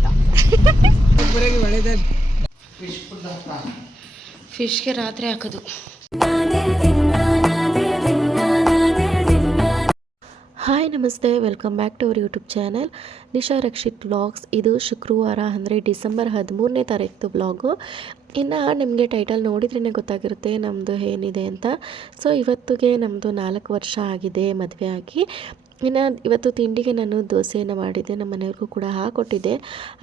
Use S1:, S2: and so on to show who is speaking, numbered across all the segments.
S1: ಅಂತ.
S2: ಫಿಶ್ಗೆ ರಾತ್ರಿ ಹಾಕೋದು. ಹಾಯ್ ನಮಸ್ತೆ. Welcome back to our YouTube channel Nisha Rakshith vlogs ಇದು ಶುಕ್ರವಾರ ಅಂದರೆ ಡಿಸೆಂಬರ್ ಹದಿಮೂರನೇ ತಾರೀಕು ವ್ಲಾಗು ಇನ್ನು ನಿಮಗೆ ಟೈಟಲ್ ನೋಡಿದ್ರೇ ಗೊತ್ತಾಗಿರುತ್ತೆ ನಮ್ಮದು ಏನಿದೆ ಅಂತ. ಸೊ ಇವತ್ತಿಗೆ ನಮ್ಮದು ನಾಲ್ಕು ವರ್ಷ ಆಗಿದೆ ಮದುವೆ ಆಗಿ. ಇನ್ನು ಇವತ್ತು ತಿಂಡಿಗೆ ನಾನು ದೋಸೆಯನ್ನು ಮಾಡಿದ್ದೆ ನಮ್ಮ ಮನೆಯವ್ರಿಗೂ ಕೂಡ ಹಾಕೊಟ್ಟಿದ್ದೆ.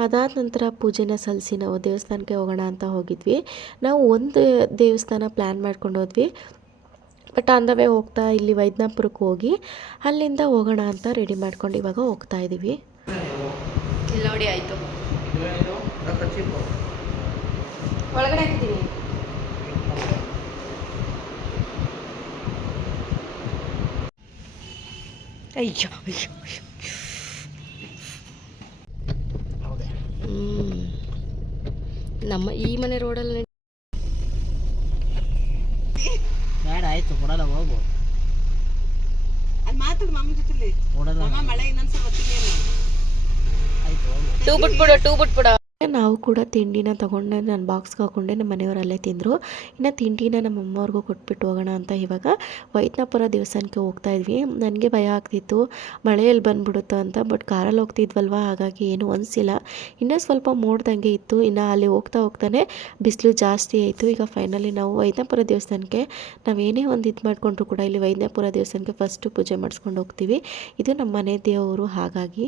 S2: ಅದಾದ ನಂತರ ಪೂಜೆನ ಸಲ್ಲಿಸಿ ನಾವು ದೇವಸ್ಥಾನಕ್ಕೆ ಹೋಗೋಣ ಅಂತ ಹೋಗಿದ್ವಿ. ನಾವು ಒಂದು ದೇವಸ್ಥಾನ ಪ್ಲ್ಯಾನ್ ಮಾಡ್ಕೊಂಡು ಹೋದ್ವಿ. ಬಟ್ ಆನ್ ದ ವೇ ಹೋಗ್ತಾ ಇಲ್ಲಿ ವೈದ್ಯನಾಪುರಕ್ಕೆ ಹೋಗಿ ಅಲ್ಲಿಂದ ಹೋಗೋಣ ಅಂತ ರೆಡಿ ಮಾಡ್ಕೊಂಡು ಇವಾಗ ಹೋಗ್ತಾ ಇದ್ದೀವಿ
S1: ಇಲ್ಲ ನೋಡಿ ಆಯಿತು. ಒಳಗಡೆ ಹಾಕಿದ್ದೀನಿ.
S2: ಅಯ್ಯೋ ಅಯ್ಯೋ ಹ್ಮ್. ನಮ್ಮ ಈ ಮನೆ ರೋಡಲ್ಲಿ
S3: ಬೇಡ ಆಯ್ತು ಕೊಡಲ್ಲ ಹೋಗು.
S1: ಅಲ್ಲಿ ಮಾತಾಡು ಮಾಮ ಜೊತೆಲಿ.
S3: ಕೊಡಲ್ಲ.
S1: ಮಳೆ ಇನ್ನೊಂದ್ಸಲ ಬರ್ತೀನಿ
S3: ಆಯ್ತು ಹೋಗು.
S2: ಟೂ ಬಿಟ್ಬಿಡು ಟೂ ಬಿಟ್ಬಿಡು. ನಾವು ಕೂಡ ತಿಂಡಿನ ತಗೊಂಡೆ, ನಾನು ಬಾಕ್ಸ್ಗೆ ಹಾಕೊಂಡೆ ನಮ್ಮ ಮನೆಯವರಲ್ಲೇ ತಿಂದರು. ಇನ್ನು ತಿಂಡಿನ ನಮ್ಮ ಅಮ್ಮವ್ರಿಗೂ ಕೊಟ್ಬಿಟ್ಟು ಹೋಗೋಣ ಅಂತ ಇವಾಗ ವೈದ್ಯನಾಪುರ ದೇವಸ್ಥಾನಕ್ಕೆ ಹೋಗ್ತಾ ಇದ್ವಿ. ನನಗೆ ಭಯ ಆಗ್ತಿತ್ತು. ಮಳೆಯಲ್ಲಿ ಬಂದ್ಬಿಡುತ್ತೆ ಅಂತ ಬಟ್ ಕಾರಲ್ಲಿ ಹೋಗ್ತಿದ್ವಲ್ವ? ಹಾಗಾಗಿ ಏನು ಅನಿಸಿಲ್ಲ. ಇನ್ನೂ ಸ್ವಲ್ಪ ಮೋಡ್ದಂಗೆ ಇತ್ತು. ಇನ್ನು ಅಲ್ಲಿ ಹೋಗ್ತಾ ಹೋಗ್ತಾನೆ ಬಿಸಿಲು ಜಾಸ್ತಿ ಆಯಿತು. ಈಗ ಫೈನಲಿ ನಾವು ವೈದ್ಯನಾಪುರ ದೇವಸ್ಥಾನಕ್ಕೆ ನಾವೇನೇ ಒಂದು ಇದು ಮಾಡಿಕೊಂಡ್ರು ಕೂಡ ಇಲ್ಲಿ ವೈದ್ಯನಾಪುರ ದೇವಸ್ಥಾನಕ್ಕೆ ಫಸ್ಟು ಪೂಜೆ ಮಾಡಿಸ್ಕೊಂಡು ಹೋಗ್ತೀವಿ. ಇದು ನಮ್ಮ ಮನೆ ದೇವರು, ಹಾಗಾಗಿ.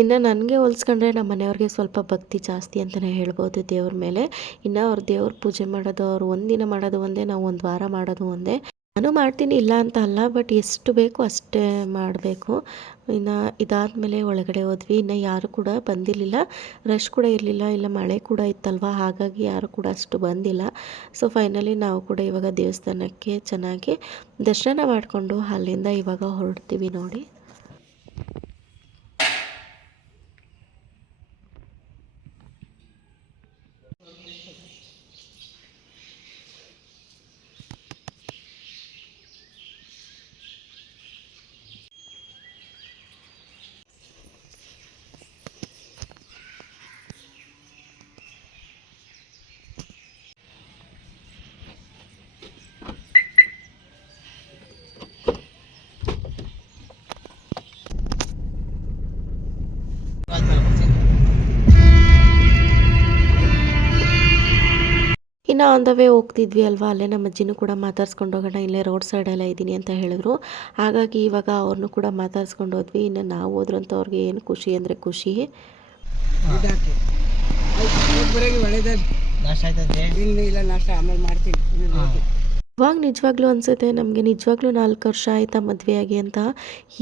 S2: ಇನ್ನು ನನಗೆ ಹೋಲಿಸ್ಕೊಂಡ್ರೆ ನಮ್ಮ ಮನೆಯವ್ರಿಗೆ ಸ್ವಲ್ಪ ಭಕ್ತಿ ಜಾಸ್ತಿ ಅಂತಲೇ ಹೇಳ್ಬೋದು ದೇವ್ರ ಮೇಲೆ. ಇನ್ನು ಅವ್ರು ದೇವ್ರ ಪೂಜೆ ಮಾಡೋದು, ಅವ್ರು ಒಂದಿನ ಮಾಡೋದು ಒಂದೇ, ನಾವು ಒಂದು ವಾರ ಮಾಡೋದು ಒಂದೇ. ನಾನು ಮಾಡ್ತೀನಿ, ಇಲ್ಲ ಅಂತ ಅಲ್ಲ, ಬಟ್ ಎಷ್ಟು ಬೇಕು ಅಷ್ಟೇ ಮಾಡಬೇಕು. ಇನ್ನು ಇದಾದಮೇಲೆ ಒಳಗಡೆ ಹೋದ್ವಿ, ಇನ್ನು ಯಾರು ಕೂಡ ಬಂದಿರಲಿಲ್ಲ. ರಶ್ ಕೂಡ ಇರಲಿಲ್ಲ, ಇಲ್ಲ ಮಳೆ ಕೂಡ ಇತ್ತಲ್ವ, ಹಾಗಾಗಿ ಯಾರು ಕೂಡ ಅಷ್ಟು ಬಂದಿಲ್ಲ. ಸೊ ಫೈನಲಿ ನಾವು ಕೂಡ ಇವಾಗ ದೇವಸ್ಥಾನಕ್ಕೆ ಚೆನ್ನಾಗಿ ದರ್ಶನ ಮಾಡಿಕೊಂಡು ಅಲ್ಲಿಂದ ಇವಾಗ ಹೊರಡ್ತೀವಿ ನೋಡಿ. ಇನ್ನು ಆನ್ ದ ವೇ ಹೋಗ್ತಿದ್ವಿ ಅಲ್ವಾ? ಅಲ್ಲೇ ನಮ್ಮ ಅಜ್ಜಿನೂ ಕೂಡ ಮಾತಾಡ್ಸ್ಕೊಂಡು ಹೋಗೋಣ ಇಲ್ಲೇ ರೋಡ್ ಸೈಡೆಲ್ಲ ಇದ್ದೀನಿ ಅಂತ ಹೇಳಿದ್ರು. ಹಾಗಾಗಿ ಇವಾಗ ಅವ್ರನ್ನೂ ಕೂಡ ಮಾತಾಡ್ಸ್ಕೊಂಡು ಹೋದ್ವಿ. ಇನ್ನು ನಾವು ಹೋದ್ರಂತ ಅವ್ರಿಗೆ ಏನು ಖುಷಿ ಅಂದರೆ ಖುಷಿ.
S1: ಇಲ್ಲ ನಾಷ್ಟ ಆಮೇಲೆ ಮಾಡ್ತೀನಿ. ಇನ್ನು
S2: ಇವಾಗ ನಿಜವಾಗ್ಲೂ ಅನ್ಸುತ್ತೆ ನಮಗೆ ನಿಜವಾಗ್ಲೂ ನಾಲ್ಕು ವರ್ಷ ಆಯಿತಾ ಮದುವೆಯಾಗಿ ಅಂತ.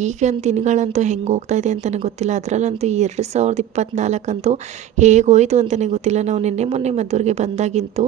S2: ಈಗಿನ ದಿನಗಳಂತೂ ಹೆಂಗೆ ಹೋಗ್ತಾ ಇದೆ ಅಂತಲೇ ಗೊತ್ತಿಲ್ಲ. ಅದರಲ್ಲಂತೂ ಎರಡು ಸಾವಿರದ ಇಪ್ಪತ್ತ್ನಾಲ್ಕಂತೂ ಹೇಗೆ ಹೋಯಿತು ಅಂತಲೇ ಗೊತ್ತಿಲ್ಲ. ನಾವು ನಿನ್ನೆ ಮೊನ್ನೆ ಮದ್ದೂರಿಗೆ ಬಂದಾಗಿಂತೂ.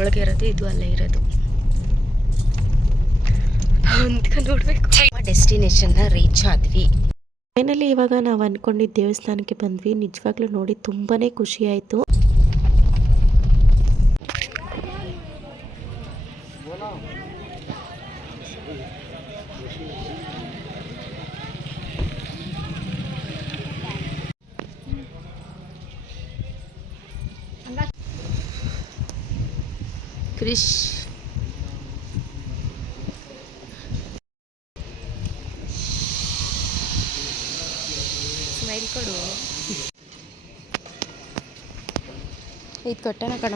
S2: ಸೇಮ್ ಊರೊಳಗೆ ಇರೋದು ಇದು ಅಲ್ಲೇ ಇರೋದು. ಅಂತ ನೋಡ್ಬೇಕು. ಡೆಸ್ಟಿನೇಷನ್ನ ರೀಚ್ ಆದ್ವಿ. ಫೈನಲಿ ಇವಾಗ ನಾವು ಅನ್ಕೊಂಡಿದ್ದ ದೇವಸ್ಥಾನಕ್ಕೆ ಬಂದ್ವಿ. ನಿಜವಾಗ್ಲೂ ನೋಡಿ ತುಂಬಾನೇ ಖುಷಿ ಆಯಿತು. ಕ್ರಿಶ್ ಸ್ಮೈಲ್ ಕೊಡು.
S4: ಇದು ಕಟ್ಟೆನ ಕಣ.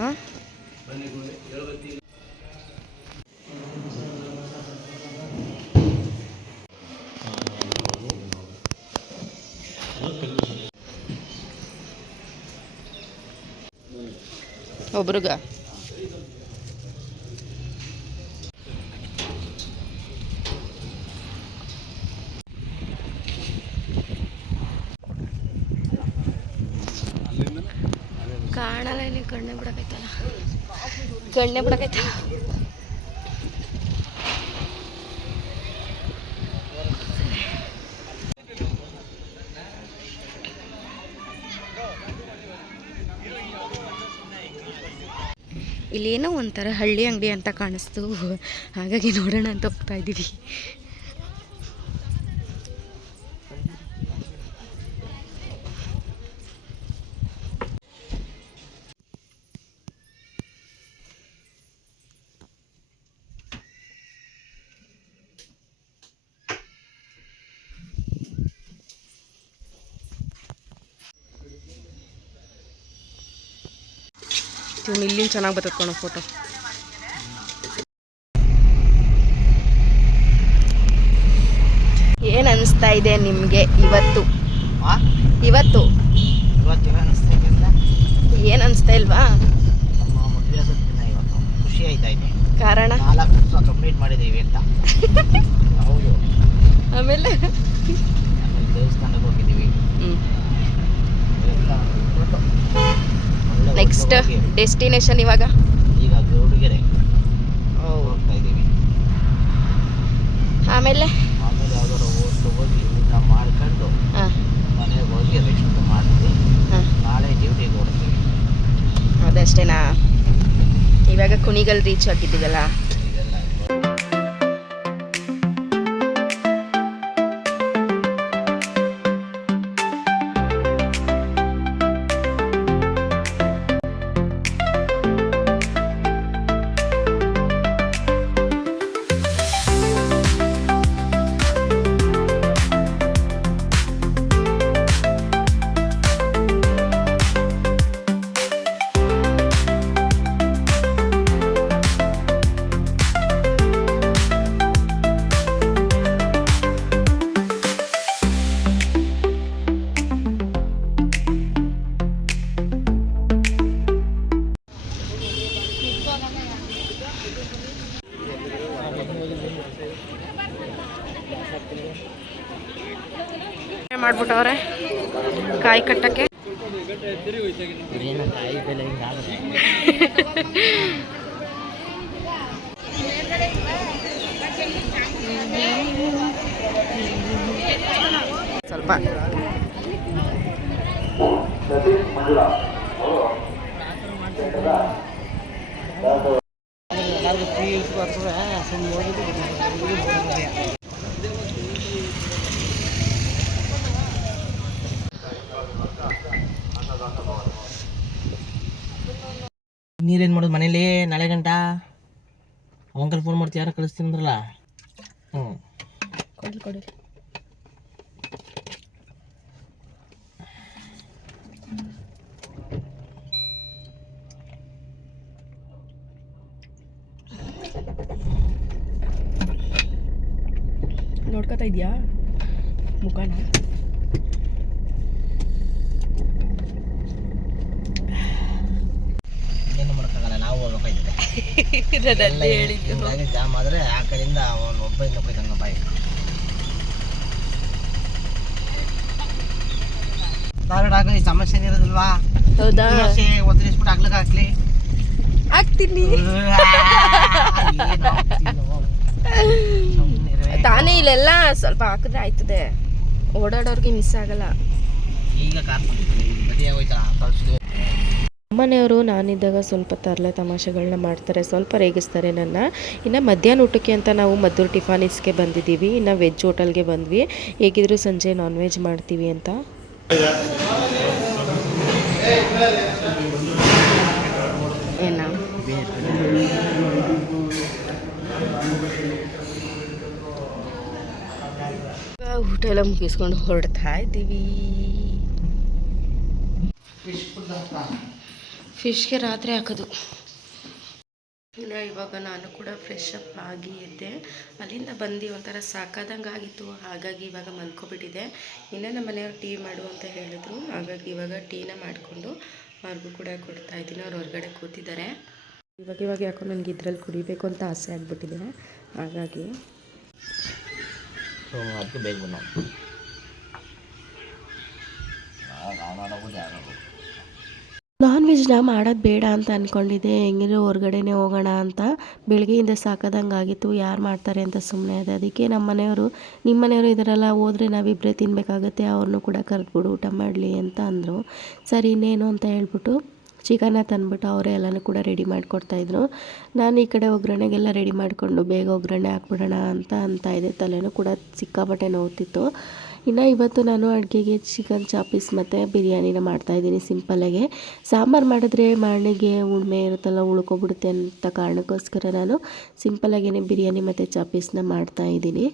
S4: ಒಬ್ರಿಗ. ಬಿಡಕೈತಲ್ಲ ಕಣ್ಣೆ ಇಲ್ಲಿ ಇಲ್ಲೇನೋ ಒಂಥರ ಹಳ್ಳಿ ಅಂಗಡಿ ಅಂತ ಕಾಣಿಸ್ತು. ಹಾಗಾಗಿ ನೋಡೋಣ ಅಂತ ಹೋಗ್ತಾ ಇದ್ದೀವಿ. ಇವ್ನು ಇಲ್ಲಿಂದ ಚೆನ್ನಾಗಿ ಬರ್ತದೆ ಕಣೋ ಫೋಟೋ ಏನು ಅನಿಸ್ತಾ ಇದೆ ನಿಮಗೆ ಇವತ್ತು? ಇವತ್ತು?
S3: ಇವತ್ತು ಏನು ಅನಿಸ್ತಾ
S4: ಇಲ್ವಾ?
S3: ನಮ್ಮ ಮದುವೆ ದಿನ ಇವತ್ತು ಖುಷಿ ಆಯ್ತಾ ಇದೆ.
S4: ಕಾರಣ?
S3: ಕಂಪ್ಲೀಟ್ ಮಾಡಿದ್ದೀವಿ ಅಂತ.
S4: ಆಮೇಲೆ
S3: ದೇವಸ್ಥಾನಕ್ಕೆ ಹೋಗಿದ್ದೀವಿ ದೇವಸ್ಥಾನ ಬಿಟ್ಬಿಟ್ಟು ಒಳ್ಳೆ
S4: ನೆಕ್ಸ್ಟ್ ಡೆಸ್ಟಿನೇಷನ್ ಇವಾಗ?
S3: ಈಗ ಗೌಡಗೆರೆ.
S4: ಆಮೇಲೆ?
S3: ಆಮೇಲೆ ಯಾವ್ದಾರು ಹೋಟ್ಲು ಹೋಗಿ ಊಟ ಮಾಡ್ಕೊಂಡು
S4: ಹಾಂ.
S3: ಮನೆಗೆ ಹೋಗಿ ರೆಸ್ಟ್ ಮಾಡ್ತೀವಿ. ನಾಳೆ ಡ್ಯೂಟಿಗೆ ಹೊಡ್ತೀವಿ
S4: ಅದಷ್ಟೇನಾ? ಇವಾಗ ಕುಣಿಗಲ್ ರೀಚ್ ಆಗಿದ್ದೀವಲ್ಲ? ಮಾಡ್ಬಿಟ್ಟವ್ರೆ. ಕಾಯಿ ಕಟ್ಟಕ್ಕೆ. ಸ್ವಲ್ಪ.
S3: ನೀರೇನು ಮಾಡೋದು ಮನೇಲಿ? ನಾಳೆ ಗಂಟ? ಅವಂಕಲ್ ಫೋನ್ ಮಾಡ್ತೀವಿ ಯಾರು ಕಳಿಸ್ತೀನಿ ಅಂದ್ರಲ್ಲ? ಹ್ಞೂ
S4: ಕೊಡಿ ನೋಡ್ಕೊತಾ ಇದೆಯಾ? ಮುಖನ
S3: ಏನು ಮಾಡೋಕ್ಕಾಗಲ್ಲ ನಾವು ಜಾಮ್ ಆದರೆ ಆ ಕಡೆಯಿಂದ ಅವನು ಒಬ್ಬ ಇನ್ನೊಬ್ಬ ಇದ್ದಂಗೆ ಬಾಯಿ. ಧಾರವಾಡ ಆಗಲಿ ಸಮಸ್ಯೆ
S4: ಹೌದಾ?
S3: ಸಮಸ್ಯೆ ಒದರಿಸ್ಬಿಟ್ಟು ಆಗ್ಲಿಕ್ಕೆ ಹಾಕ್ಲಿ? ಸುಮ್ನಿರ್ಬೇಕು.
S4: ತಾನೇ ಇಲ್ಲೆಲ್ಲ ಸ್ವಲ್ಪ ಹಾಕಿದ್ರೆ ಆಯ್ತದೆ. ಓಡಾಡೋರ್ಗೆ ಮಿಸ್ ಆಗಲ್ಲ.
S3: ಈಗ ಕಾರ್ ಮದುವೆ ಹೋಯ್ತಾ ಕಳ್ಸಿದ್ವಿ
S4: ಅಮ್ಮನೆಯವರು ನಾನಿದ್ದಾಗ ಸ್ವಲ್ಪ ತರಲೆ ತಮಾಷೆಗಳನ್ನ ಮಾಡ್ತಾರೆ, ಸ್ವಲ್ಪ ರೇಗಿಸ್ತಾರೆ ನನ್ನ. ಇನ್ನು ಮಧ್ಯಾಹ್ನ ಊಟಕ್ಕೆ ಅಂತ ನಾವು ಮದ್ದೂರು ಟಿಫಾನಿಸ್ಗೆ ಬಂದಿದ್ದೀವಿ, ಇನ್ನು ವೆಜ್ ಹೋಟೆಲ್ಗೆ ಬಂದ್ವಿ. ಹೇಗಿದ್ರು ಸಂಜೆ ನಾನ್ ವೆಜ್ ಮಾಡ್ತೀವಿ ಅಂತ. ಊಟ ಎಲ್ಲ ಮುಗಿಸ್ಕೊಂಡು ಹೊರಡ್ತಾ ಇದ್ದೀವಿ. ಫಿಶ್ಗೆ ರಾತ್ರಿ ಹಾಕೋದು. ಇನ್ನು ಇವಾಗ ನಾನು ಕೂಡ ಫ್ರೆಶ್ ಅಪ್ ಆಗಿ ಇದ್ದೆ ಅಲ್ಲಿಂದ ಬಂದು ಒಂಥರ ಸಾಕಾದಂಗೆ ಆಗಿತ್ತು. ಹಾಗಾಗಿ ಇವಾಗ ಮಲ್ಕೊಬಿಟ್ಟಿದೆ ಇನ್ನು ನಮ್ಮ ಮನೆಯವ್ರು ಟೀ ಮಾಡು ಅಂತ ಹೇಳಿದ್ರು. ಹಾಗಾಗಿ ಇವಾಗ ಟೀನ ಮಾಡಿಕೊಂಡು ಅವ್ರಿಗೂ ಕೂಡ ಕೊಡ್ತಾ ಇದ್ದೀನಿ. ಅವ್ರು ಹೊರಗಡೆ ಕೂತಿದ್ದಾರೆ. ಇವಾಗ ಇವಾಗ ಯಾಕೋ ನನಗೆ ಇದ್ರಲ್ಲಿ ಕುಡಿಬೇಕು ಅಂತ ಆಸೆ ಆಗಿಬಿಟ್ಟಿದೆ. ಹಾಗಾಗಿ
S3: ಸೊ ಅದಕ್ಕೆ ಬೇಗ
S4: ನಾನ್ ವೆಜ್ನ ಮಾಡೋದು ಬೇಡ ಅಂತ ಅಂದ್ಕೊಂಡಿದ್ದೆ ಹೆಂಗಿದ್ರು ಹೊರಗಡೆನೇ ಹೋಗೋಣ ಅಂತ. ಬೆಳಗ್ಗೆಯಿಂದ ಸಾಕಾದಂಗೆ ಆಗಿತ್ತು ಯಾರು ಮಾಡ್ತಾರೆ ಅಂತ ಸುಮ್ಮನೆ ಅದೇ. ಅದಕ್ಕೆ ನಮ್ಮ ಮನೆಯವರು ನಿಮ್ಮ ಮನೆಯವರು ಇದರಲ್ಲ ಹೋದರೆ ನಾವಿಬ್ಬರೇ ತಿನ್ನಬೇಕಾಗತ್ತೆ ಅವ್ರನ್ನೂ ಕೂಡ ಕರೆದ್ಬಿಡು, ಊಟ ಮಾಡಲಿ ಅಂತ ಅಂದರು. ಸರಿ, ಇನ್ನೇನು ಅಂತ ಹೇಳ್ಬಿಟ್ಟು ಚಿಕನ್ನ ತಂದ್ಬಿಟ್ಟು ಅವರೇ ಎಲ್ಲನೂ ಕೂಡ ರೆಡಿ ಮಾಡಿಕೊಡ್ತಾಯಿದ್ರು ನಾನು ಈ ಕಡೆ ಒಗ್ಗರಣೆಗೆಲ್ಲ ರೆಡಿ ಮಾಡಿಕೊಂಡು ಬೇಗ ಒಗ್ಗರಣೆ ಹಾಕ್ಬಿಡೋಣ ಅಂತ ಅಂತ ಇದೆ. ತಲೆನೂ ಕೂಡ ಸಿಕ್ಕಾಪಟ್ಟೆ ನೋವ್ತಿತ್ತು. ಇನ್ನು ಇವತ್ತು ನಾನು ಅಡುಗೆಗೆ ಚಿಕನ್ ಚಾಪೀಸ್ ಮತ್ತು ಬಿರಿಯಾನಿನ ಮಾಡ್ತಾಯಿದ್ದೀನಿ ಸಿಂಪಲ್ಲಾಗೆ ಸಾಂಬಾರು ಮಾಡಿದ್ರೆ ಮಣ್ಣಿಗೆ ಉಣ್ಮೆ ಇರುತ್ತಲ್ಲ, ಉಳ್ಕೊಬಿಡುತ್ತೆ ಅಂತ ಕಾರಣಕ್ಕೋಸ್ಕರ ನಾನು ಸಿಂಪಲಾಗೇ ಬಿರಿಯಾನಿ ಮತ್ತು ಚಾಪೀಸ್ನ ಮಾಡ್ತಾಯಿದ್ದೀನಿ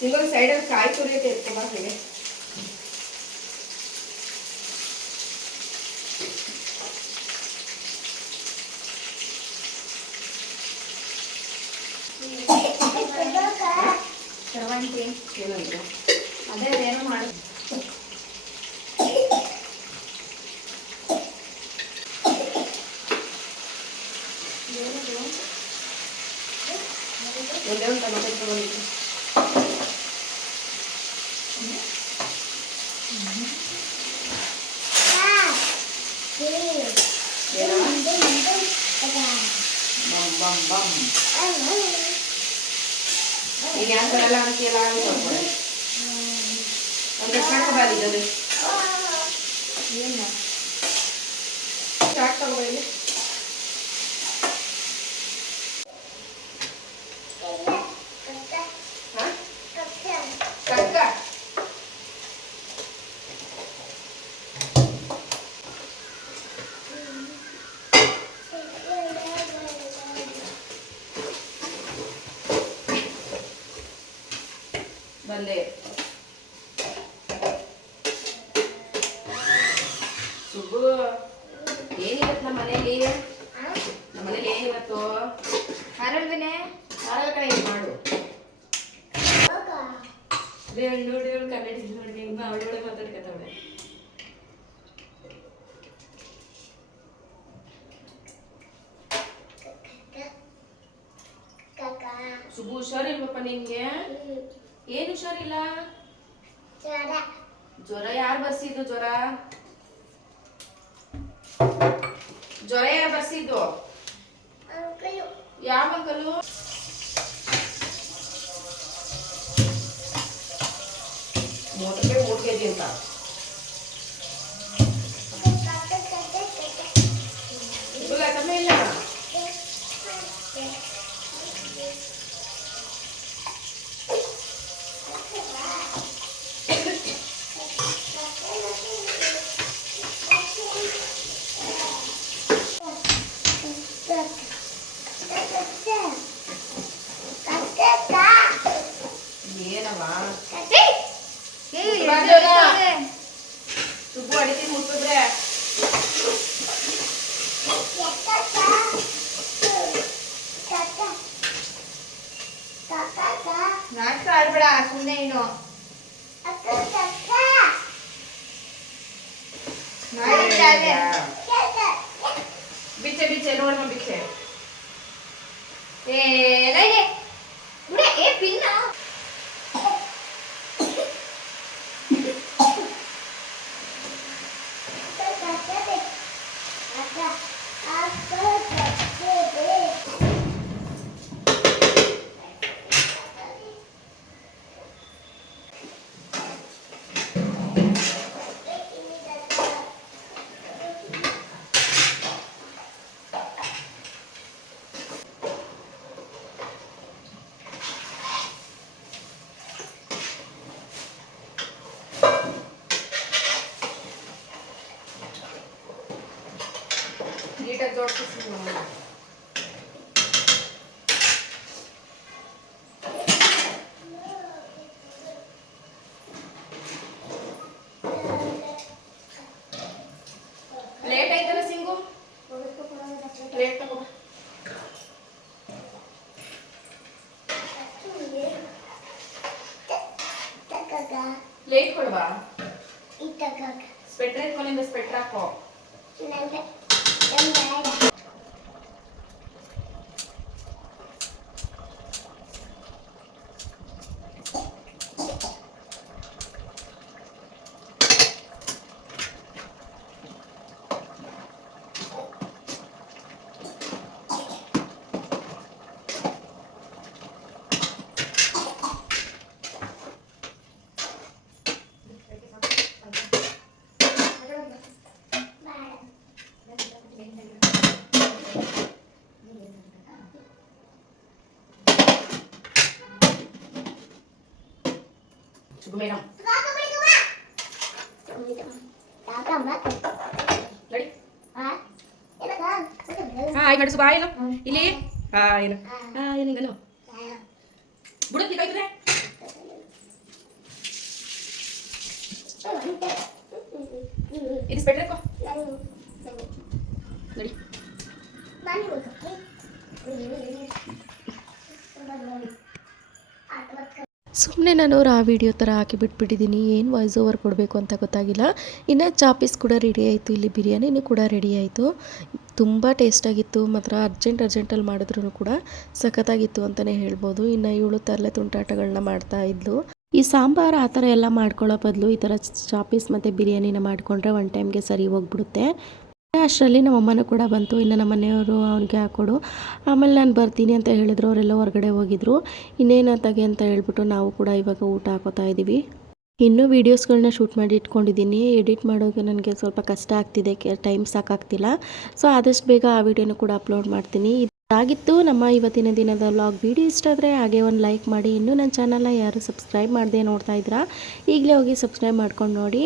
S4: ನಿಂಗೊಂದು ಸೈಡಲ್ಲಿ ಕಾಯಿ ತುರಿಯೋಕೆ ಎತ್ಕೊಂಬ ಹೇಗೆ ಏನಂದ್ರೆ
S5: ಅದೇ ಏನೋ ಮಾಡಿ.
S4: ಒಂದೇ ಒಂದು ಟೊಮೆಟೊ ತಗೊಂಡಿದ್ದು. ಈಗ ಯಾಕೆ ಬರಲ್ಲ ಅಂತೀಯಲ್ಲ ಅಂತ ಹೇಳ್ಕೊಡೆ. ಒಂದು ಸಾಕು ಬಾರಿದ್ದದು ಸುಬ್ಬು ಹುಷಾರಿಲ್ವಪ್ಪ ನಿನ್ಗೆ ಏನು ಹುಷಾರಿಲ್ಲ ಜ್ವರ ಯಾರು ಬರ್ಸಿದ್ದು ಜ್ವರ ಜ್ವರ ಯಾರು ಬರ್ಸಿದ್ದು ಯಾವ ಅಂಕಲು ಮೂವತ್ತು ರೂಪಾಯಿ ಮೂರು ಕೆ ಜಿ ಅಂತ ಇವಾಗ ಕಮ್ಮಿ ಇಲ್ಲ
S5: ನಾಟಕ ಆಡ್ಬೇಡ ಸುಮ್ಮನೆ ನೀನು ಮಾಡಿದ್ರೆ
S4: ಬಿಚ್ಚೆ ಬಿಚ್ಚೆ ನೋಡಮ್ಮ ಬಿಚ್ಚೆ
S5: ಏ ಲೈಗೆ ಬಿಡೆ ಏ ಪಿನ್ನ ಜೋಡಿಸಿ ಲೇಟ್ ಆಯ್ತಲ್ಲ ಸಿಂಗು ಲೇಟ್ ತಗೋ ಲೇಟ್ ಕೊಡ್ವಾ ಸ್ವೆಟ್ರ್ ಎತ್ಕೊಂಡಿಂದ ಸ್ವೆಟ್ರ್ ಹಾಕೋ ಶುಭ ಮೇಡಮ್ ನಡಿ. ಹಾ, ಆಯ್ತು ನಡ್ಸು ಬಾ ಏನು? ಇಲ್ಲಿ? ಹಾ, ಏನು? ಹಾ, ಏನು ಹಿಂಗಲ್ಲ ಬುಡಕ್ಕೆ ಹಾಕೋ. ನಡಿ.
S2: ಸುಮ್ಮನೆ ನಾನು ಆ ವಿಡಿಯೋ ಥರ ಹಾಕಿ ಬಿಟ್ಬಿಟ್ಟಿದ್ದೀನಿ. ಏನು ವಾಯ್ಸ್ ಓವರ್ ಕೊಡಬೇಕು ಅಂತ ಗೊತ್ತಾಗಿಲ್ಲ. ಇನ್ನು ಚಾಪೀಸ್ ಕೂಡ ರೆಡಿ ಆಯಿತು. ಇಲ್ಲಿ ಬಿರಿಯಾನಿನೂ ಕೂಡ ರೆಡಿ ಆಯಿತು. ತುಂಬ ಟೇಸ್ಟಾಗಿತ್ತು ಮಾತ್ರ ಅರ್ಜೆಂಟ್ ಅರ್ಜೆಂಟಲ್ಲಿ ಮಾಡಿದ್ರು ಕೂಡ ಸಖತ್ತಾಗಿತ್ತು ಅಂತಲೇ ಹೇಳ್ಬೋದು. ಇನ್ನು ಇವಳು ತರಲೆ ತುಂಟಾಟಗಳನ್ನ ಮಾಡ್ತಾ ಇದ್ಲು. ಈ ಸಾಂಬಾರು ಆ ಥರ ಎಲ್ಲ ಮಾಡ್ಕೊಳ್ಳೋ ಬದಲು ಈ ಥರ ಚಾಪೀಸ್ ಮತ್ತು ಬಿರಿಯಾನಿನ ಮಾಡಿಕೊಂಡ್ರೆ ಒನ್ ಟೈಮ್ಗೆ ಸರಿ ಹೋಗ್ಬಿಡುತ್ತೆ. ಅಷ್ಟರಲ್ಲಿ ನಮ್ಮ ಅಮ್ಮನೂ ಕೂಡ ಬಂತು. ಇನ್ನು ನಮ್ಮ ಮನೆಯವರು ಅವ್ರಿಗೆ ಹಾಕೊಡು. ಆಮೇಲೆ ನಾನು ಬರ್ತೀನಿ ಅಂತ ಹೇಳಿದ್ರು. ಅವರೆಲ್ಲ ಹೊರಗಡೆ ಹೋಗಿದ್ರು. ಇನ್ನೇನು ತಗೆ ಅಂತ ಹೇಳ್ಬಿಟ್ಟು ನಾವು ಕೂಡ ಇವಾಗ ಊಟ ಹಾಕೋತಾ ಇದ್ದೀವಿ. ಇನ್ನೂ ವೀಡಿಯೋಸ್ಗಳನ್ನ ಶೂಟ್ ಮಾಡಿ ಇಟ್ಕೊಂಡಿದ್ದೀನಿ. ಎಡಿಟ್ ಮಾಡೋಕೆ ನನಗೆ ಸ್ವಲ್ಪ ಕಷ್ಟ ಆಗ್ತಿದೆ. ಟೈಮ್ ಸಾಕಾಗ್ತಿಲ್ಲ. ಸೊ ಆದಷ್ಟು ಬೇಗ ಆ ವಿಡಿಯೋನ ಕೂಡ ಅಪ್ಲೋಡ್ ಮಾಡ್ತೀನಿ. ಇದಾಗಿತ್ತು ನಮ್ಮ ಇವತ್ತಿನ ದಿನದ ವ್ಲಾಗ್. ವಿಡಿಯೋ ಇಷ್ಟ ಆದರೆ ಹಾಗೆ ಒಂದು ಲೈಕ್ ಮಾಡಿ. ಇನ್ನೂ ನನ್ನ ಚಾನಲ್ನ ಯಾರು ಸಬ್ಸ್ಕ್ರೈಬ್ ಮಾಡದೆ ನೋಡ್ತಾ ಇದ್ದೀರಾ, ಈಗಲೇ ಹೋಗಿ ಸಬ್ಸ್ಕ್ರೈಬ್ ಮಾಡ್ಕೊಂಡು ನೋಡಿ.